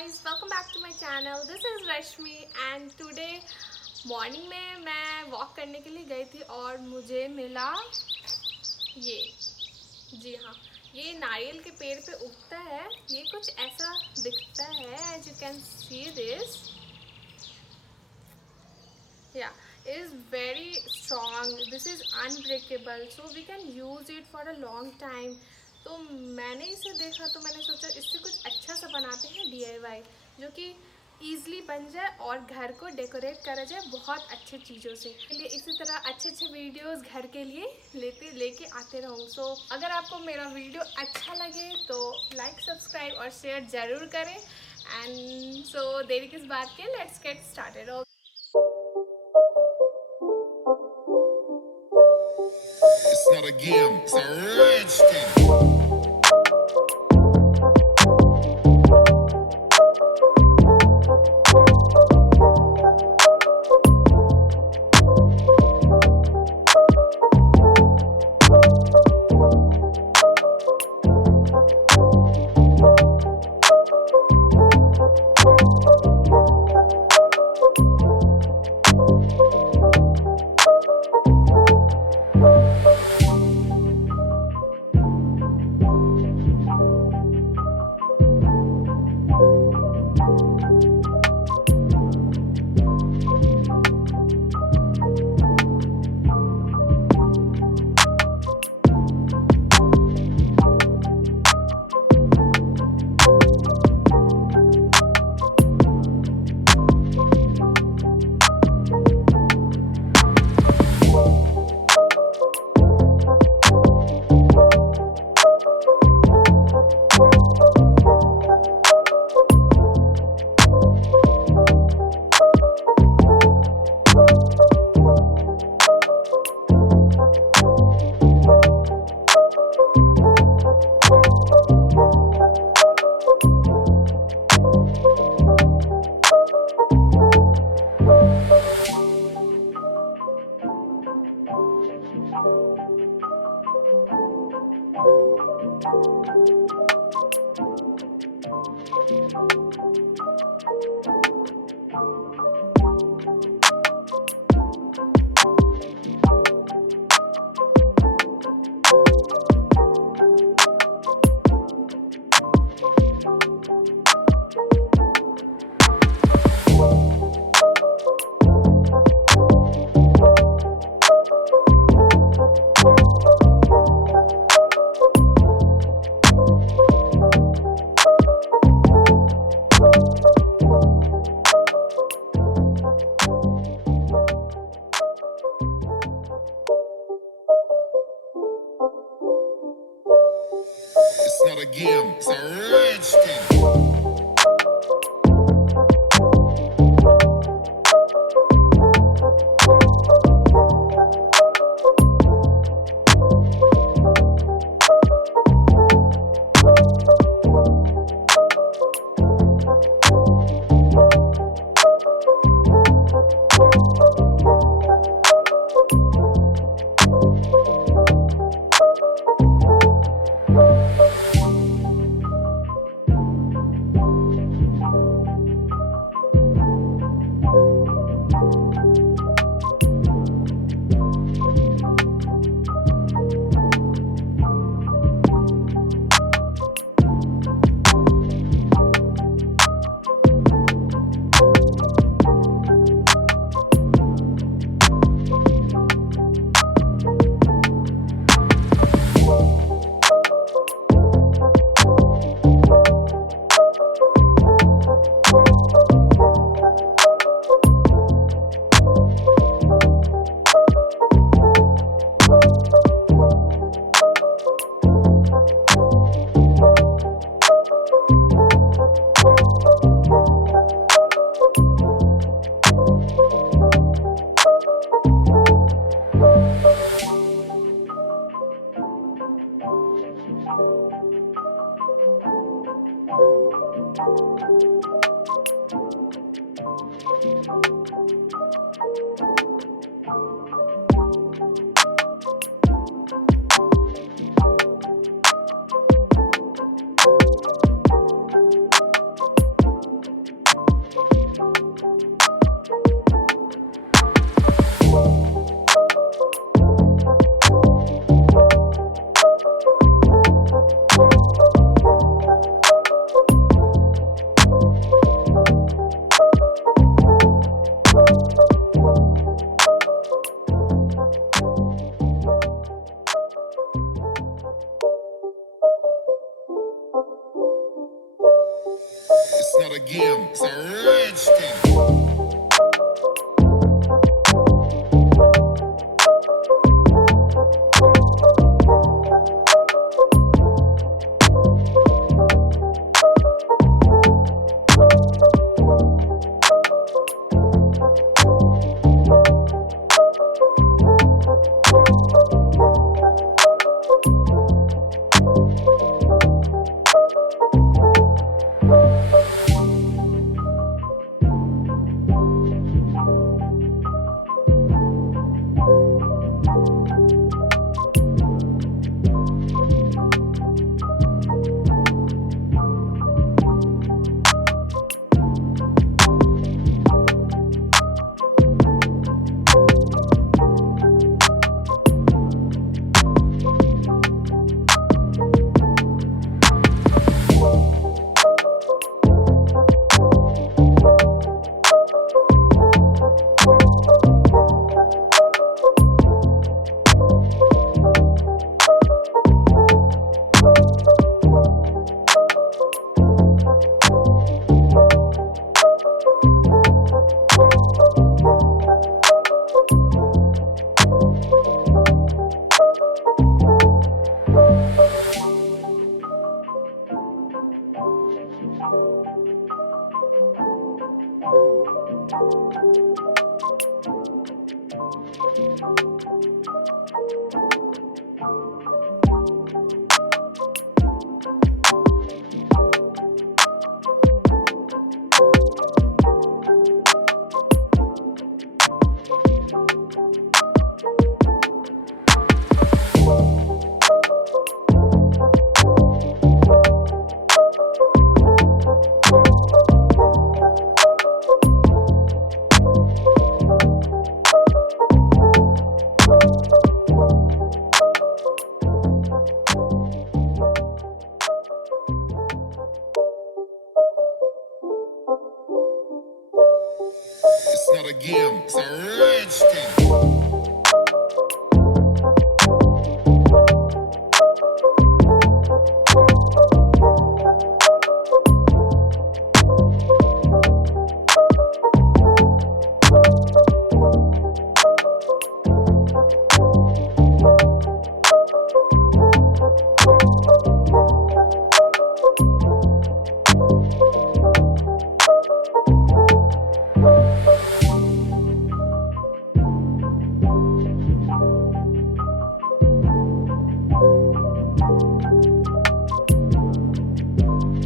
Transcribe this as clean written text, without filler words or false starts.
guys, welcome back to my channel. This is Rashmi and today morning में मैं walk करने के लिए गई थी और मुझे मिला ये। जी हाँ, ये नारियल के पेड़ पे उगता है। ये कुछ ऐसा दिखता है। As you can see this, yeah, it is very strong. This is unbreakable, so we can use it for a long time. तो मैंने इसे देखा तो मैंने सोचा इससे कुछ अच्छा सा बनाते हैं DIY, जो कि ईज़िली बन जाए और घर को डेकोरेट करा जाए बहुत अच्छे चीज़ों से। इसलिए इसी तरह अच्छे वीडियोस घर के लिए लेके आते रहूँ। सो अगर आपको मेरा वीडियो अच्छा लगे तो लाइक, सब्सक्राइब और शेयर ज़रूर करें। एंड सो देरी किस बात के, let's get started. It's not a game, it's a rich thing. It's not a game, it's a rich thing. not a game, it's a rich thing. It's not a game, it's a